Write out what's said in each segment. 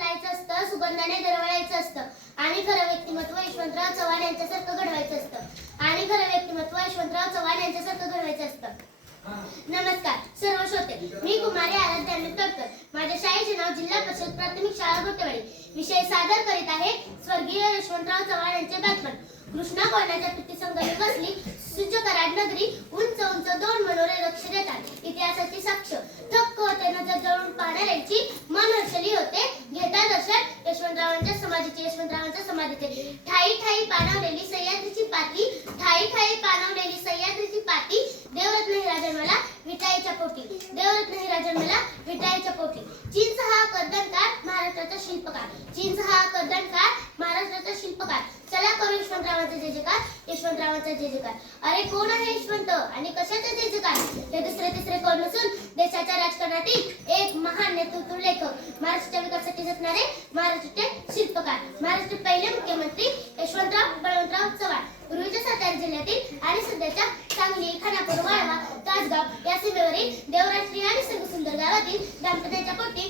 फुलायचं असतं सुगंधाने दरवळायचं असतं. आणि खरं व्यक्तिमत्व यशवंतराव चव्हाण यांच्यासारखं घडवायचं असतं. आणि खरं व्यक्तिमत्व यशवंतराव चव्हाण यांच्यासारखं घडवायचं असतं. नमस्कार सर्व श्रोते मी कुमारी आराध्या तडकर माझ्या शाळेचे नाव जिल्हा परिषद प्राथमिक शाळा गोटेवाडी. विषय सादर करीत आहे स्वर्गीय यशवंतराव चव्हाण यांचे बातमी कृष्णा कोणाच्या पिती बसली. सुच कराड नगरी उंच उंच दोन मनोरे लक्ष देतात. इतिहासाची साक्ष. थक्क होते नजर जळून पाहणाऱ्यांची मन हर्षली होते. यशवंतरावांच्या समाधीचे यशवंतरावांच्या समाधीचे. ठाई ठाई पाणवलेली सह्याद्रीची पाती ठाई ठाई पाणवलेली सह्याद्रीची पाती देवरत्न हिरा जन्मला विटाईच्या पोटी. देवरत्न हिरा जन्मला विटाईच्या पोटी. चीनचा हा कर्दनकार महाराष्ट्राचा शिल्पकार. चीनचा हा कर्दनकार महाराष्ट्राचा शिल्पकार. चला करू यशवंतरावांचा जय जयकार. यशवंतरावांचा जय जयकार. अरे कोण आहे यशवंत? आणि कशाचा जय जयकार? हे दुसरे तिसरे कोण नसून देशाच्या राजकारणातील एक महान नेतृत्व लेखक. महाराष्ट्राच्या विकासासाठी जपणारे महाराष्ट्राचे शिल्पकार महाराष्ट्र पहिले मुख्यमंत्री यशवंतराव बळवंतराव चव्हाण. पूर्वीच्या सातारा जिल्ह्यातील आणि सध्याच्या सांगली खानापूर वाळवा तासगाव या सीमेवरील देवराष्ट्रीय आणि सर्वसुंदर गावातील दाम्पत्याच्या पोटी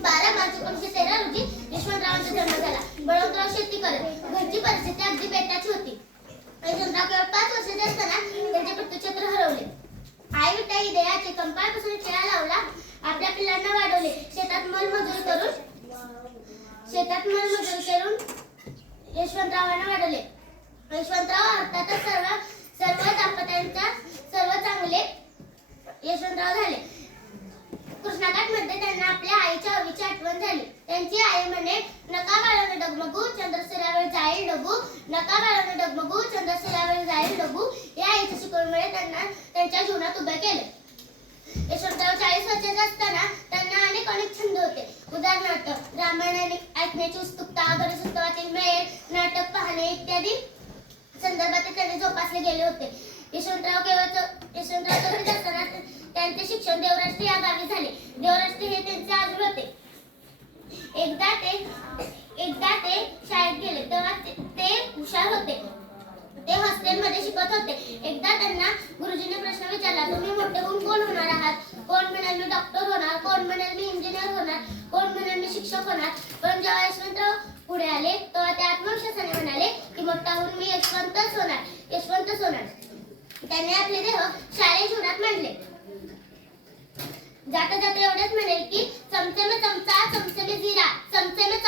बारा मार्च एकोणीशे तेरा रोजी यशवंतरावांचा जन्म झाला. बळवंतराव शेती करत घरची परिस्थिती अगदी बेताची होती. यशवंतराव केवळ पाच वर्षाचे असताना त्यांचे पट्टछत्र हरवले. आई विटाई देयाचे कंपाळपासून खेळा लावला आपल्या पिल्लांना वाढवले शेतात मलमजुरी करून शेतात मलमजुरी करून यशवंतरावांना वाढवले. यशवंतराव अर्थातच सर्व सर्व दाम्पत्यांच्या सर्व चांगले यशवंतराव झाले. कृष्णाघाटमध्ये त्यांना आपल्या आईच्या हवीची आठवण झाली. त्यांची आई म्हणे नका बाळाने डगमगू चंद्रशिरावर जाईल डबू नका बाळाने डगमगू चंद्रशिरावर जाईल डबू या आईच्या शिकवणीमुळे त्यांना त्यांच्या जीवनात उभे केले. यशवंतराव चाळीस वर्षाचे असताना ऐकण्याची उत्सुकता गणेशोत्सवातील मेळ नाटक पाहणे इत्यादी संदर्भात त्यांनी जोपासले गेले होते. यशवंतराव केवळ यशवंतराव चौधरी असताना त्यांचे शिक्षण देवराष्ट्री या गावी झाले. देवराष्ट्री हे त्यांचे आजोळ होते. एकदा ते एकदा ते शाळेत गेले तेव्हा ते- हुशार होते. ते हॉस्टेलमध्ये शिकत होते. एकदा त्यांना गुरुजीने प्रश्न विचारला तुम्ही मोठे होऊन कोण होणार आहात? कोण म्हणाल मी डॉक्टर होणार? कोण म्हणाल मी इंजिनियर होणार? कोण म्हणाल मी जेव्हा यशवंतराव पुढे आले तेव्हा ते आत्मविश्वासाने म्हणाले की मोठा होऊन मी यशवंतच होणार यशवंतच होणार त्यांनी आपले देह शालेय जीवनात मांडले. जाता जाता एवढेच म्हणेल की चमचमे चमचा चमचमे जिरा चमचमे जिरा